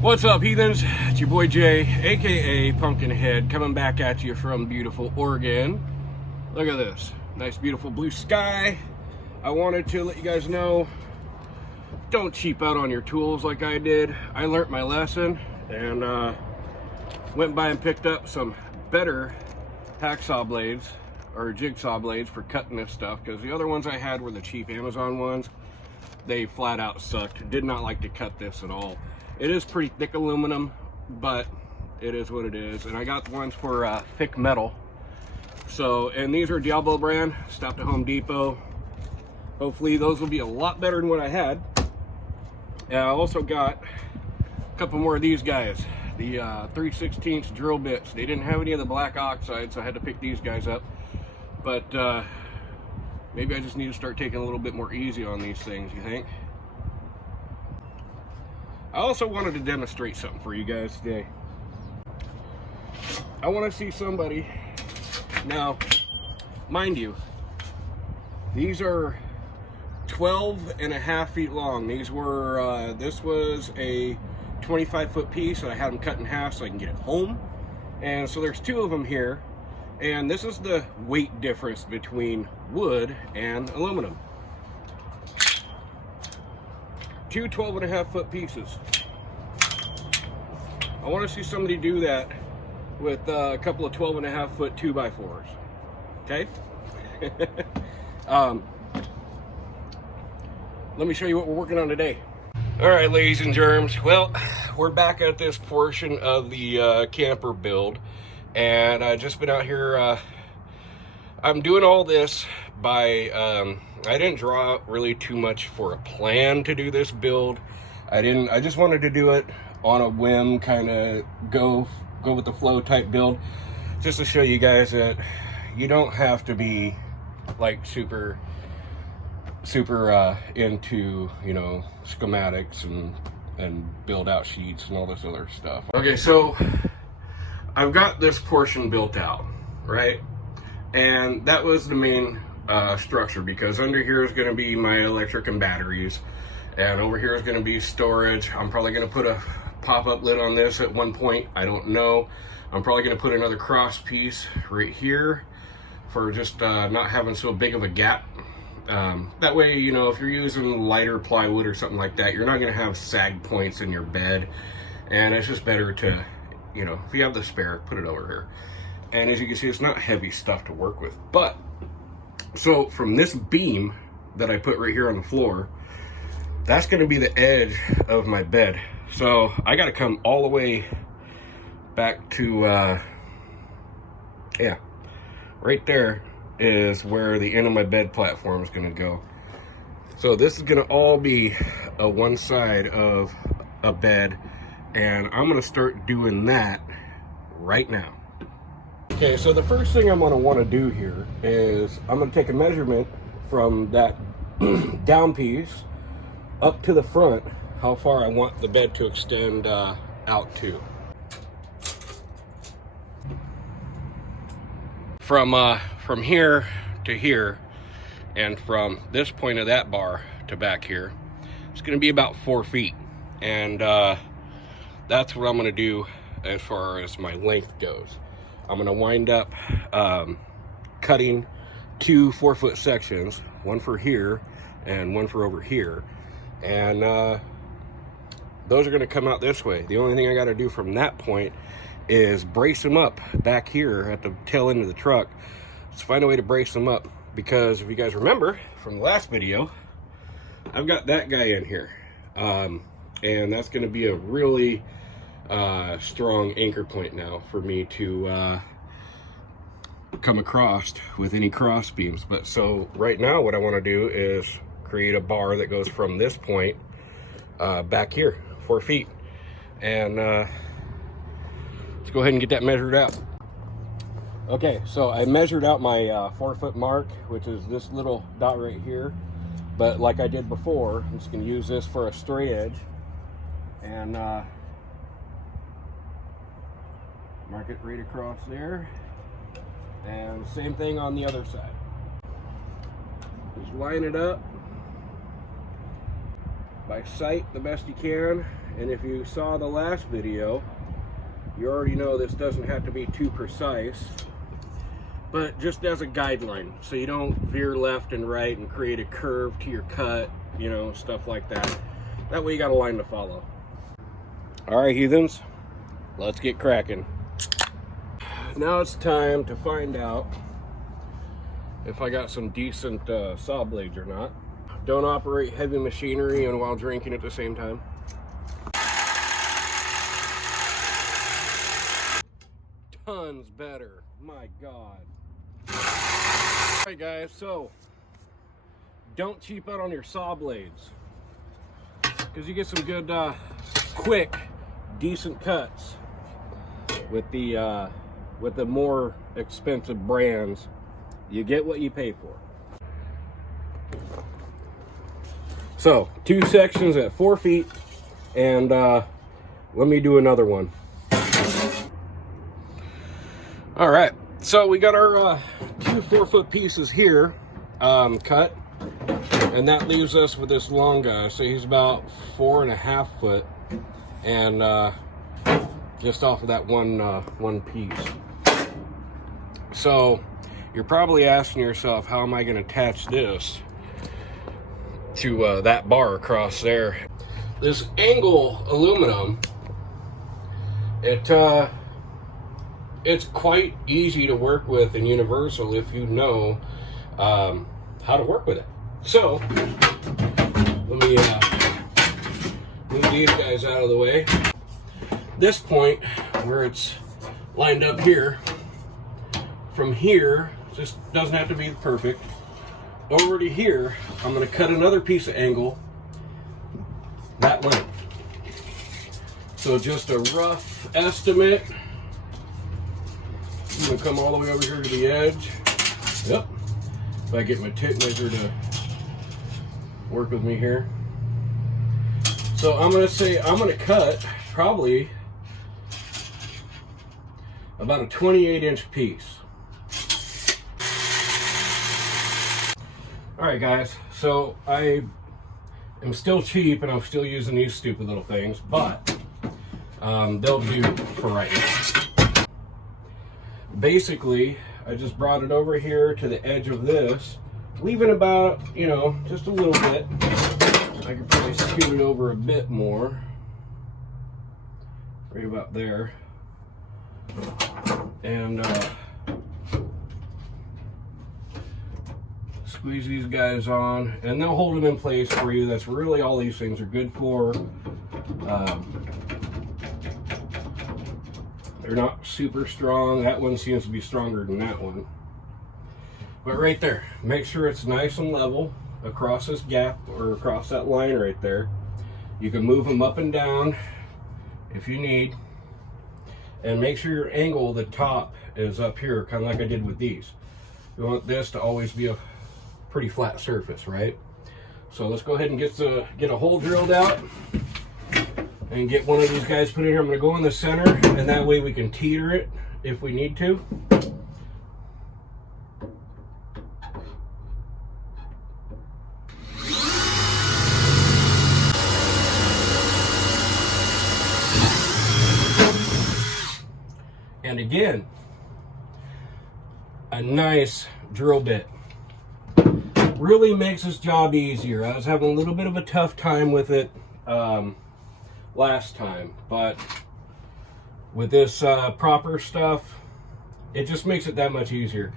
What's up, heathens? It's your boy Jay, aka Pumpkinhead, coming back at you from beautiful Oregon. Look at this nice beautiful blue sky. I wanted to let you guys know, don't cheap out on your tools like I did. I learned my lesson and went by and picked up some better hacksaw blades or jigsaw blades for cutting this stuff, because the other ones I had were the cheap Amazon ones. They flat out sucked. Did not like to cut this at all. It is pretty thick aluminum, but it is what it is. And I got ones for thick metal. So, and these are Diablo brand, stopped at Home Depot. Hopefully those will be a lot better than what I had. And I also got a couple more of these guys, the 3/16 drill bits. They didn't have any of the black oxide, so I had to pick these guys up. But maybe I just need to start taking a little bit more easy on these things, you think? I also wanted to demonstrate something for you guys today. I want to see somebody. Now, mind you, these are 12.5 feet long. These were, this was a 25-foot piece, and I had them cut in half so I can get it home. And so there's two of them here. And this is the weight difference between wood and aluminum. Two 12.5-foot pieces. I want to see somebody do that with a couple of 12.5-foot 2x4s. Okay? Let me show you what we're working on today. All right, ladies and germs. Well, we're back at this portion of the camper build, and I've just been out here. I'm doing all this by, I didn't draw out really too much for a plan to do this build. I just wanted to do it on a whim, kind of go with the flow type build, just to show you guys that you don't have to be like super into, you know, schematics and build out sheets and all this other stuff. Okay, so I've got this portion built out, right? And that was the main structure, because under here is going to be my electric and batteries, and over here is going to be storage. I'm probably going to put a pop-up lid on this at one point. I don't know. I'm probably going to put another cross piece right here for just not having so big of a gap. That way, you know, if you're using lighter plywood or something like that, you're not going to have sag points in your bed, and it's just better to, you know, if you have the spare, put it over here. And as you can see, it's not heavy stuff to work with. But, so from this beam that I put right here on the floor, that's going to be the edge of my bed. So I got to come all the way back to, yeah, right there is where the end of my bed platform is going to go. So this is going to all be a one side of a bed, and I'm going to start doing that right now. Okay, so the first thing I'm going to want to do here is I'm going to take a measurement from that down piece up to the front, how far I want the bed to extend out to. From here to here, and from this point of that bar to back here, it's going to be about 4 feet. And that's what I'm going to do as far as my length goes. I'm going to wind up cutting two 4-foot sections, one for here and one for over here. And those are going to come out this way. The only thing I got to do from that point is brace them up back here at the tail end of the truck. Let's find a way to brace them up, because if you guys remember from the last video, I've got that guy in here. And that's going to be a really strong anchor point now for me to come across with any cross beams. But so right now what I want to do is create a bar that goes from this point back here 4 feet, and let's go ahead and get that measured out. Okay, so I measured out my 4-foot mark, which is this little dot right here. But like I did before, I'm just going to use this for a straight edge, and mark it right across there. And same thing on the other side. Just line it up by sight the best you can, And if you saw the last video, you already know this doesn't have to be too precise, but just as a guideline, so you don't veer left and right and create a curve to your cut, you know, stuff like that. That way you got a line to follow. All right, heathens, let's get cracking. Now it's time to find out if I got some decent saw blades or not. Don't operate heavy machinery and while drinking at the same time. Tons better, my God. All right, guys, so don't cheap out on your saw blades, because you get some good, quick, decent cuts with the more expensive brands. You get what you pay for. So 2 sections at 4 feet, and let me do another one. All right, so we got our 2 4-foot pieces here cut, and that leaves us with this long guy. So he's about 4.5 foot, and just off of that one piece. So you're probably asking yourself, how am I going to attach this to that bar across there? This angle aluminum, it's quite easy to work with and universal if you know how to work with it. So let me move these guys out of the way. This point where it's lined up here, from here, just doesn't have to be perfect, over to here, I'm going to cut another piece of angle that length. So just a rough estimate. I'm going to come all the way over here to the edge. Yep. If I get my tape measure to work with me here. So I'm going to cut probably about a 28-inch piece. All right, guys, so I am still cheap and I'm still using these stupid little things, but they'll do for right now. Basically, I just brought it over here to the edge of this, leaving about, you know, just a little bit. I could probably scoot it over a bit more, right about there. And squeeze these guys on, and they'll hold them in place for you. That's really all these things are good for. They're not super strong. That one seems to be stronger than that one. But right there, make sure it's nice and level across this gap or across that line right there. You can move them up and down if you need. And make sure your angle, the top, is up here, kind of like I did with these. You want this to always be a pretty flat surface, right? So let's go ahead and get a hole drilled out and get one of these guys put in here. I'm going to go in the center, and that way we can teeter it if we need to. And again, a nice drill bit really makes this job easier. I was having a little bit of a tough time with it last time, but with this proper stuff, it just makes it that much easier.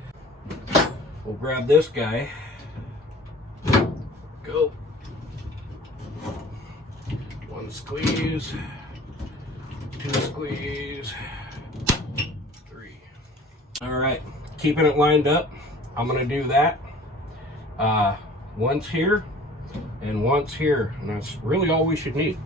We'll grab this guy. Go. One squeeze, two squeeze, three. All right, keeping it lined up, I'm gonna do that once here and once here, and that's really all we should need.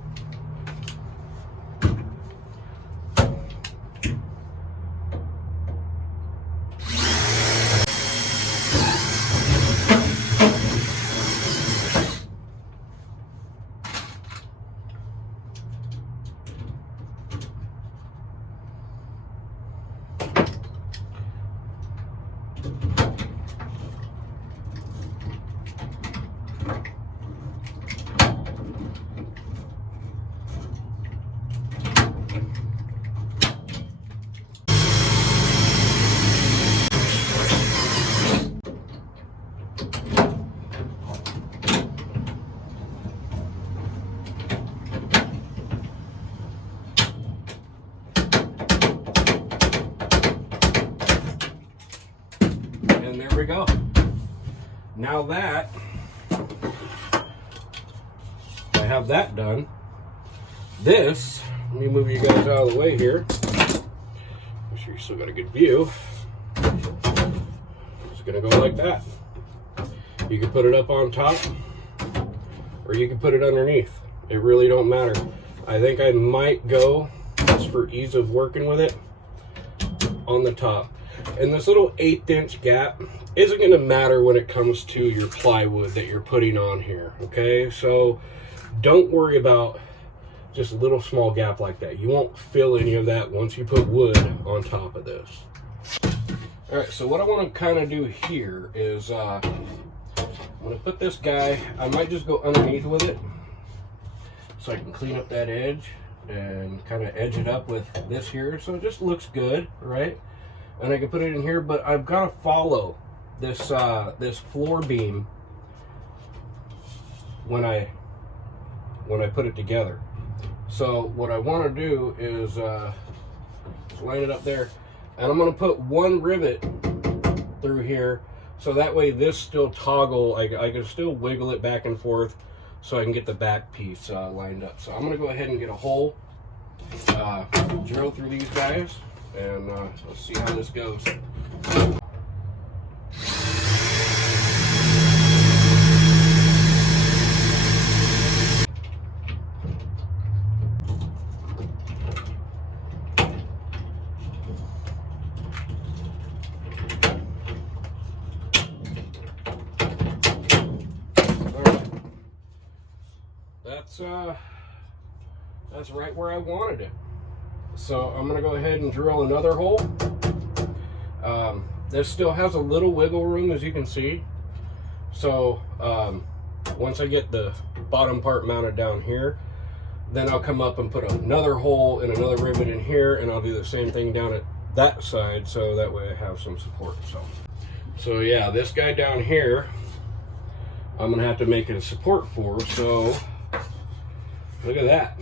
And there we go. Now that I have that done, this, let me move you guys out of the way here. Make sure you still got a good view. It's gonna go like that. You can put it up on top, or you can put it underneath. It really don't matter. I think I might go, just for ease of working with it, on the top. And this little 1/8 inch gap isn't going to matter when it comes to your plywood that you're putting on here, okay? So don't worry about just a little small gap like that. You won't fill any of that once you put wood on top of this. All right, so what I want to kind of do here is I'm going to put this guy, I might just go underneath with it so I can clean up that edge and kind of edge it up with this here so it just looks good, right? And I can put it in here, but I've got to follow this this floor beam when I put it together. So what I want to do is line it up there, and I'm going to put one rivet through here, so that way this still toggle, I can still wiggle it back and forth so I can get the back piece lined up. So I'm going to go ahead and get a hole, drill through these guys, and let's see how this goes. That's right where I wanted it. So I'm going to go ahead and drill another hole. This still has a little wiggle room, as you can see. So once I get the bottom part mounted down here, then I'll come up and put another hole and another rivet in here, and I'll do the same thing down at that side, so that way I have some support. So yeah, this guy down here, I'm going to have to make it a support for, so look at that.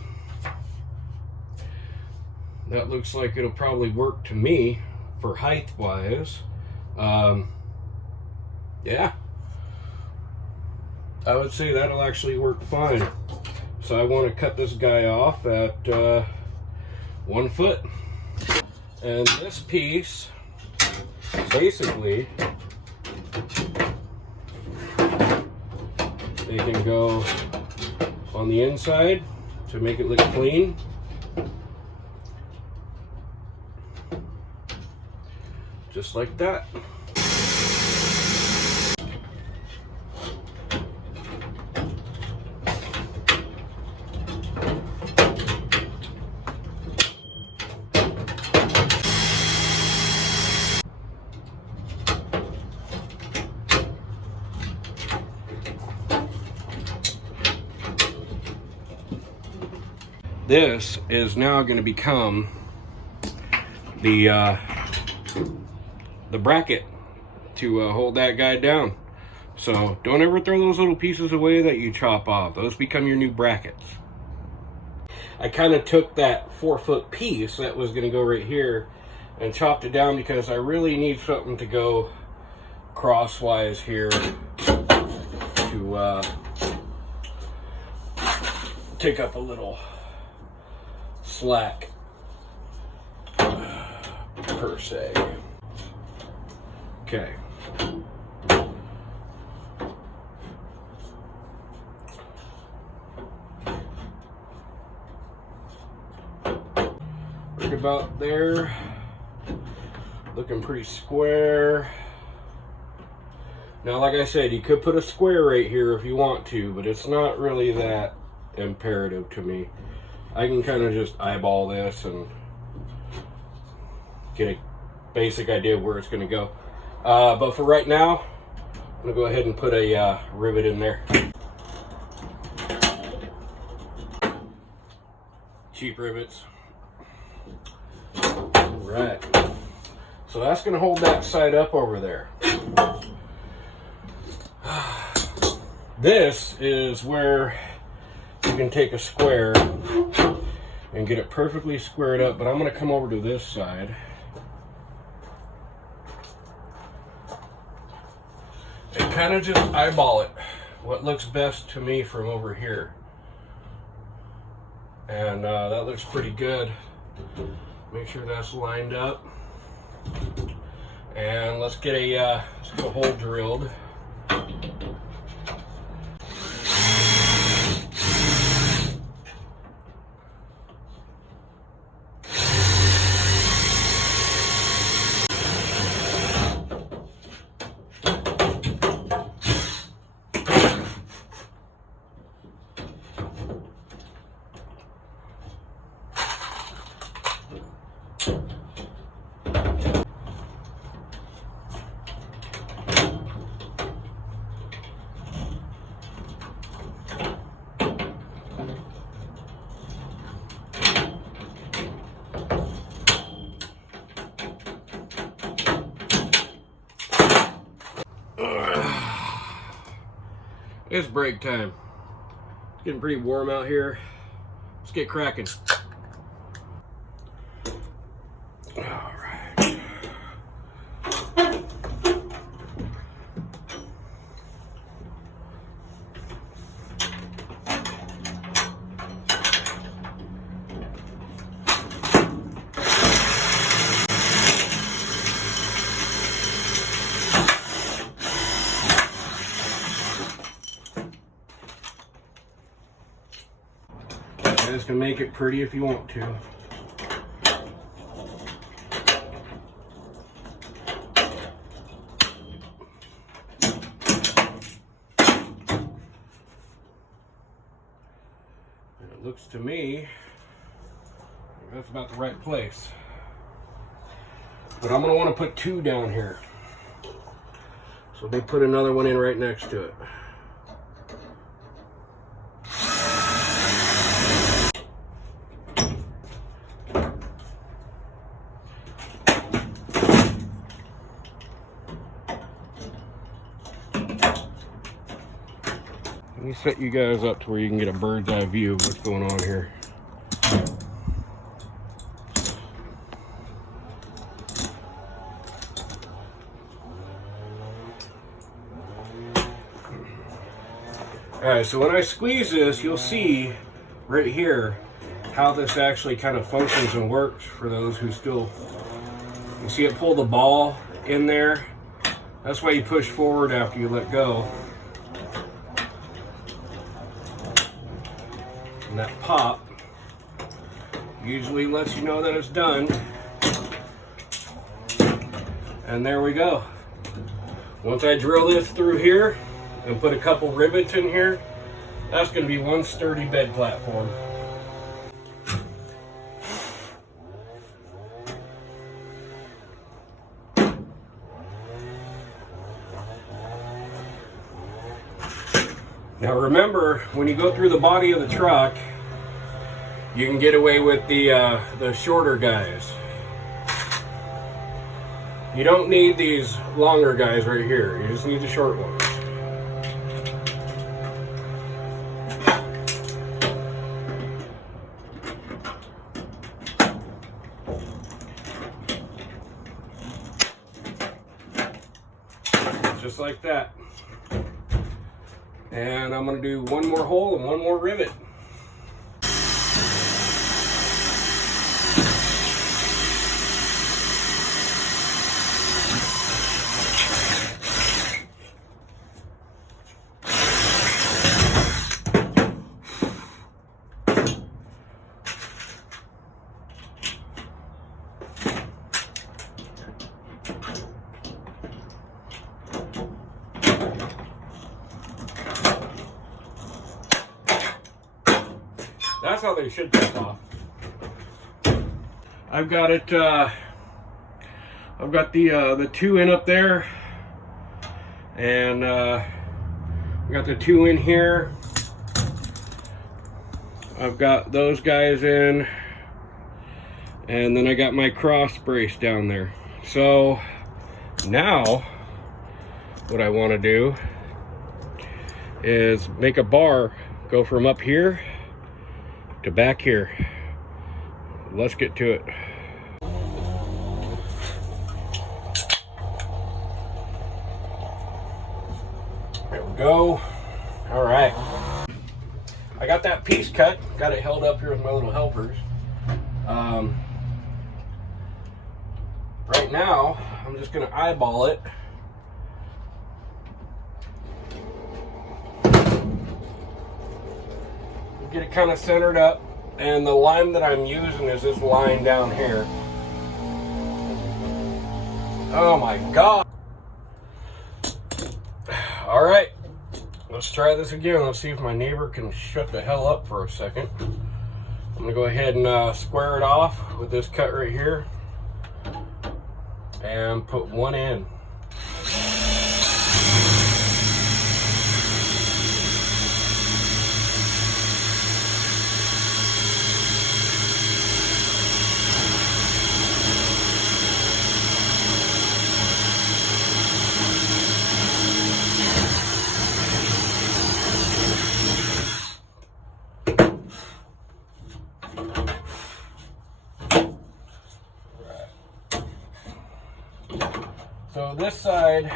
That looks like it'll probably work to me for height wise. Yeah, I would say that'll actually work fine. So I want to cut this guy off at 1 foot. And this piece, basically, they can go on the inside to make it look clean. Just like that. This is now going to become the bracket to hold that guy down. So don't ever throw those little pieces away that you chop off. Those become your new brackets. I kind of took that 4 foot piece that was going to go right here and chopped it down because I really need something to go crosswise here to take up a little slack per se. Okay. Right about there. Looking pretty square. Now, like I said, you could put a square right here if you want to, but it's not really that imperative to me. I can kind of just eyeball this and get a basic idea of where it's going to go. But for right now, I'm going to go ahead and put a rivet in there. Cheap rivets. Right. So that's going to hold that side up over there. This is where you can take a square and get it perfectly squared up, but I'm going to come over to this side. And kind of just eyeball it, what looks best to me from over here. And that looks pretty good. Make sure that's lined up. And let's get a hole drilled. It's break time. It's getting pretty warm out here. Let's get cracking. All right. You guys can make it pretty if you want to. And it looks to me like that's about the right place. But I'm going to want to put two down here. So they put another one in right next to it. Let me set you guys up to where you can get a bird's eye view of what's going on here. Alright, so when I squeeze this, you'll see right here how this actually kind of functions and works for those who still... You see it pull the ball in there? That's why you push forward after you let go. And that pop usually lets you know that it's done. And there we go. Once I drill this through here and put a couple rivets in here, that's going to be one sturdy bed platform. Now remember, when you go through the body of the truck, you can get away with the shorter guys. You don't need these longer guys right here. You just need the short ones. Just like that. And I'm going to do one more hole and one more rivet. That's how they should take off. I've got it. I've got the two in up there, and we got the two in here. I've got those guys in, And then I got my cross brace down there. So now what I want to do is make a bar go from up here to back here. Let's get to it. There we go. All right. I got that piece cut, got it held up here with my little helpers. Right now, I'm just gonna eyeball it. Get it kind of centered up, and the line that I'm using is this line down here. Oh my God. All right, let's try this again. Let's see if my neighbor can shut the hell up for a second. I'm gonna go ahead and square it off with this cut right here and put one in. So this side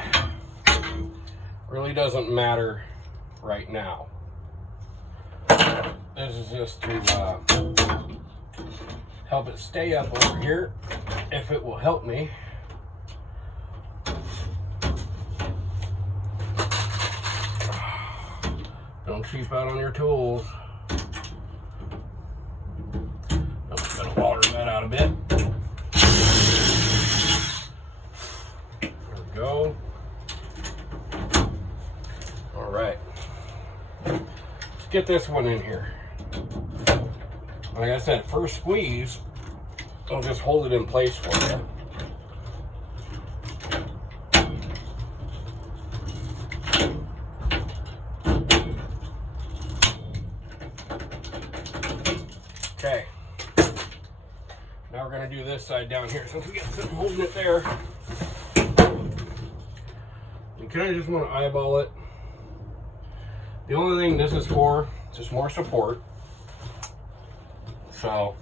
really doesn't matter right now. This is just to help it stay up over here, if it will help me. Don't cheap out on your tools. I'm just gonna water that out a bit. Go. All right, let's get this one in here. Like I said, first squeeze, I'll just hold it in place for you. Okay, now we're going to do this side down here since we got something holding it there. You kind of just want to eyeball it. The only thing this is for is just more support. So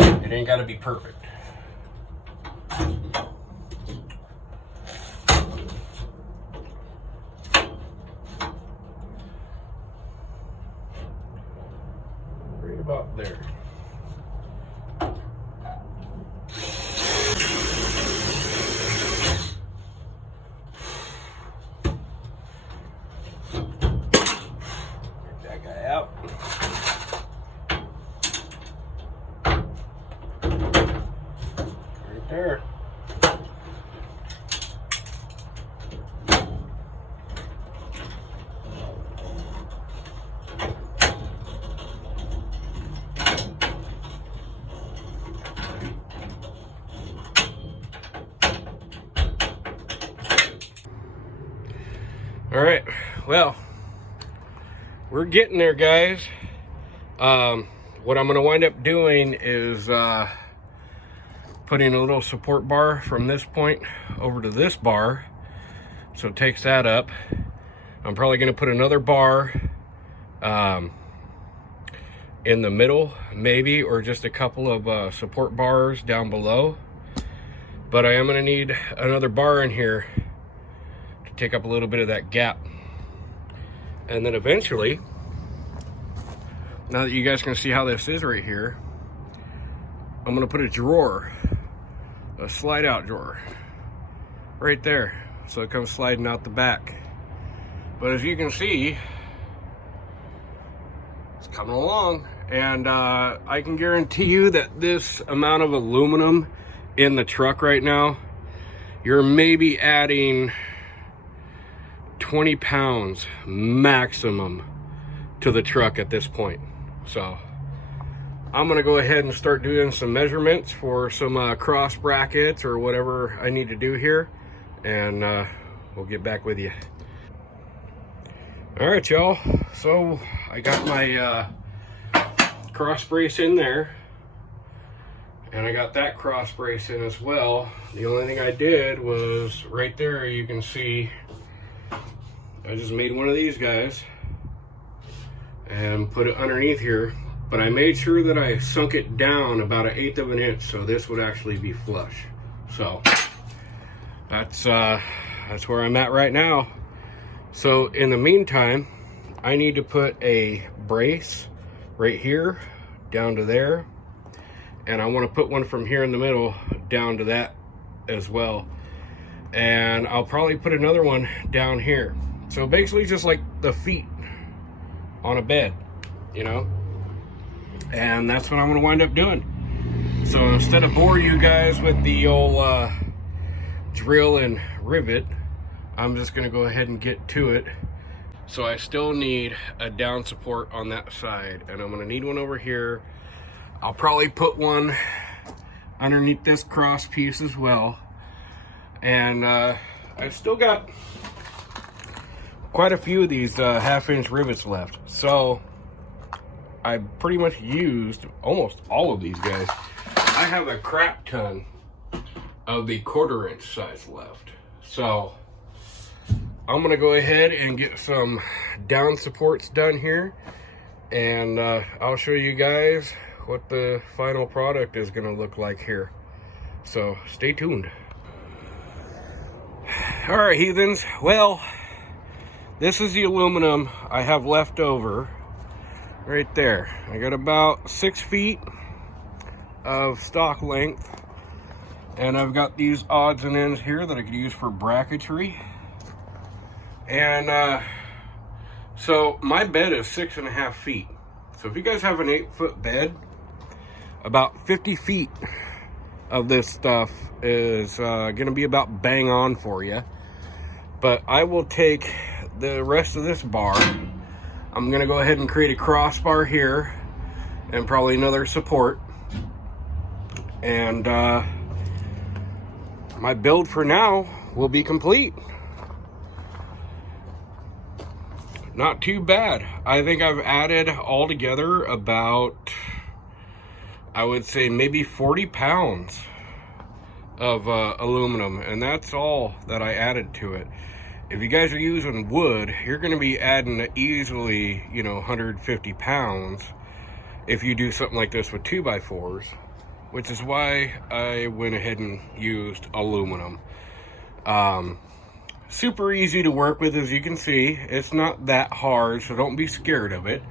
it ain't got to be perfect. Right about there. Out. Right there. All right, well, we're getting there, guys. What I'm going to wind up doing is putting a little support bar from this point over to this bar, so it takes that up. I'm probably going to put another bar in the middle, maybe, or just a couple of support bars down below. But I am going to need another bar in here to take up a little bit of that gap. And then eventually, now that you guys can see how this is right here, I'm gonna put a drawer, a slide out drawer, right there. So it comes sliding out the back. But as you can see, it's coming along. And I can guarantee you that this amount of aluminum in the truck right now, you're maybe adding 20 pounds maximum to the truck at this point. So I'm gonna go ahead and start doing some measurements for some cross brackets or whatever I need to do here, and we'll get back with you. All right, y'all, so I got my cross brace in there, And I got that cross brace in as well. The only thing I did was right there, you can see I just made one of these guys and put it underneath here, but I made sure that I sunk it down about 1/8 of an inch so this would actually be flush. So that's where I'm at right now. So in the meantime, I need to put a brace right here down to there, and I want to put one from here in the middle down to that as well, and I'll probably put another one down here. So basically just like the feet on a bed, you know, and that's what I'm going to wind up doing. So instead of bore you guys with the old drill and rivet, I'm just going to go ahead and get to it. So I still need a down support on that side, and I'm going to need one over here. I'll probably put one underneath this cross piece as well. And I've still got quite a few of these 1/2-inch rivets left. So I pretty much used almost all of these guys. I have a crap ton of the 1/4-inch size left. So I'm gonna go ahead and get some down supports done here, and I'll show you guys what the final product is gonna look like here. So stay tuned. All right, heathens. Well, this is the aluminum I have left over right there. I got about 6 feet of stock length, and I've got these odds and ends here that I could use for bracketry. And so my bed is 6.5 feet. So if you guys have an 8-foot bed, about 50 feet of this stuff is gonna be about bang on for you. But I will take the rest of this bar. I'm gonna go ahead and create a crossbar here and probably another support. And my build for now will be complete. Not too bad. I think I've added altogether about, I would say maybe 40 pounds of aluminum, and that's all that I added to it. If you guys are using wood, you're going to be adding easily, you know, 150 pounds if you do something like this with 2x4s, which is why I went ahead and used aluminum. Super easy to work with, as you can see. It's not that hard, so don't be scared of it.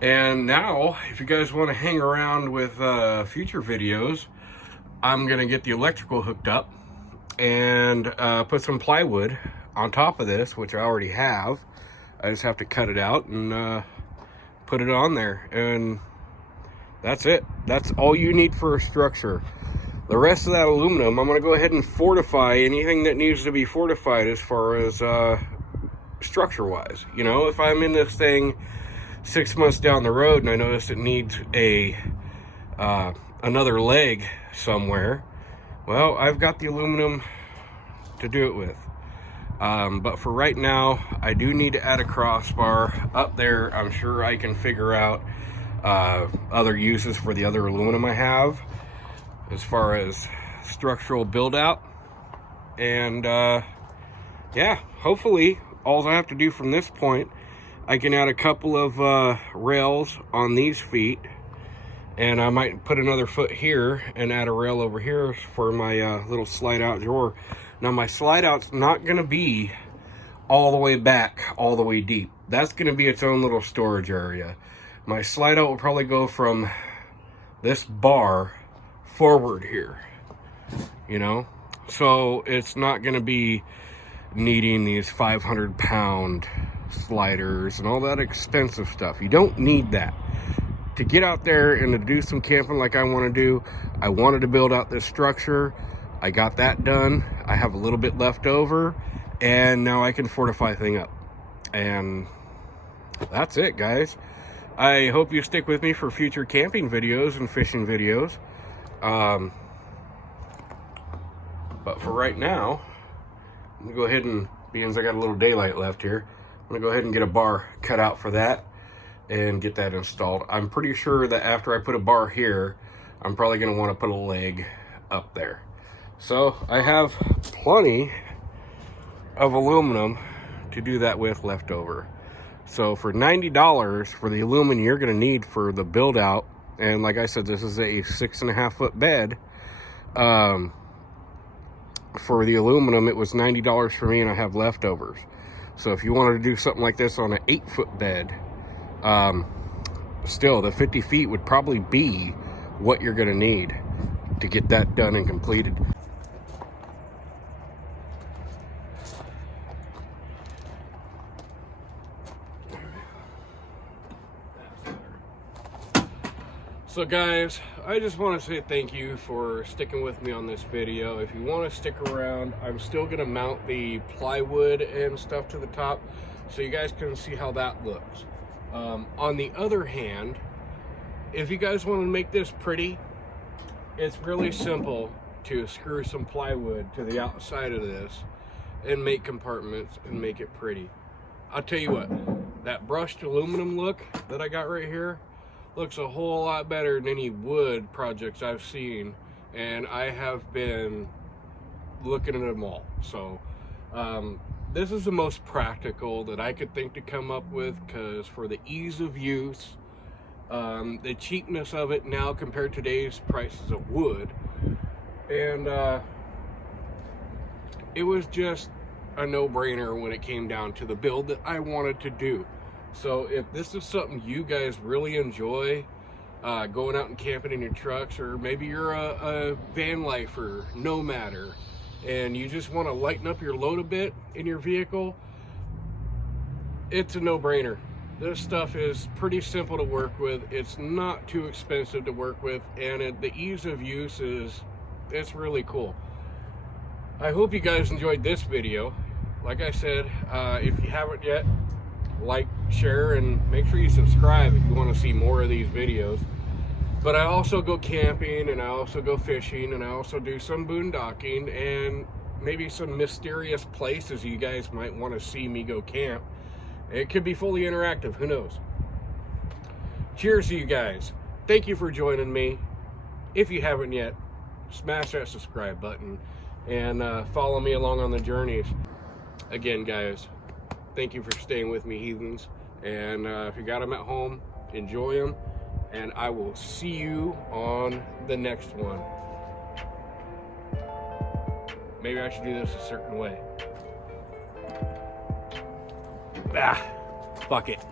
And now, if you guys want to hang around with future videos, I'm going to get the electrical hooked up and put some plywood on top of this, which I already have. I just have to cut it out and put it on there, and that's it. That's all you need for a structure. The rest of that aluminum, I'm going to go ahead and fortify anything that needs to be fortified as far as structure wise. You know, if I'm in this thing 6 months down the road and I notice it needs a another leg somewhere, well, I've got the aluminum to do it with. But for right now, I do need to add a crossbar up there. I'm sure I can figure out other uses for the other aluminum I have as far as structural build out. And yeah, hopefully all I have to do from this point, I can add a couple of rails on these feet, and I might put another foot here and add a rail over here for my little slide out drawer. Now my slide out's not gonna be all the way back, all the way deep. That's gonna be its own little storage area. My slide out will probably go from this bar forward here, you know? So it's not gonna be needing these 500-pound sliders and all that expensive stuff. You don't need that. To get out there and to do some camping like I wanna do, I wanted to build out this structure. I got that done. I have a little bit left over, and now I can fortify things up. And that's it, guys. I hope you stick with me for future camping videos and fishing videos. But for right now, I'm gonna go ahead and, being as I got a little daylight left here, I'm gonna go ahead and get a bar cut out for that and get that installed. I'm pretty sure that after I put a bar here, I'm probably going to want to put a leg up there. So I have plenty of aluminum to do that with left over. So for $90 for the aluminum you're going to need for the build out, and like I said, this is a 6.5 foot bed. For the aluminum, it was $90 for me, and I have leftovers. So if you wanted to do something like this on an 8 foot bed, still the 50 feet would probably be what you're going to need to get that done and completed. So guys, I just want to say thank you for sticking with me on this video. If you want to stick around, I'm still going to mount the plywood and stuff to the top so you guys can see how that looks. On the other hand, if you guys want to make this pretty, it's really simple to screw some plywood to the outside of this and make compartments and make it pretty. I'll tell you what, that brushed aluminum look that I got right here looks a whole lot better than any wood projects I've seen, and I have been looking at them all. So this is the most practical that I could think to come up with, because for the ease of use, the cheapness of it now compared to today's prices of wood, and it was just a no-brainer when it came down to the build that I wanted to do. So if this is something you guys really enjoy, going out and camping in your trucks, or maybe you're a van lifer, nomader, and you just want to lighten up your load a bit in your vehicle, it's a no-brainer. This stuff is pretty simple to work with. It's not too expensive to work with, and the ease of use it's really cool. I hope you guys enjoyed this video. Like I said, if you haven't yet, like, share, and make sure you subscribe if you want to see more of these videos. But I also go camping, and I also go fishing, and I also do some boondocking, and maybe some mysterious places you guys might want to see me go camp. It could be fully interactive, who knows. Cheers to you guys. Thank you for joining me. If you haven't yet, smash that subscribe button and follow me along on the journeys. Again, guys, thank you for staying with me, heathens. And if you got them at home, enjoy them. And I will see you on the next one. Maybe I should do this a certain way. Fuck it.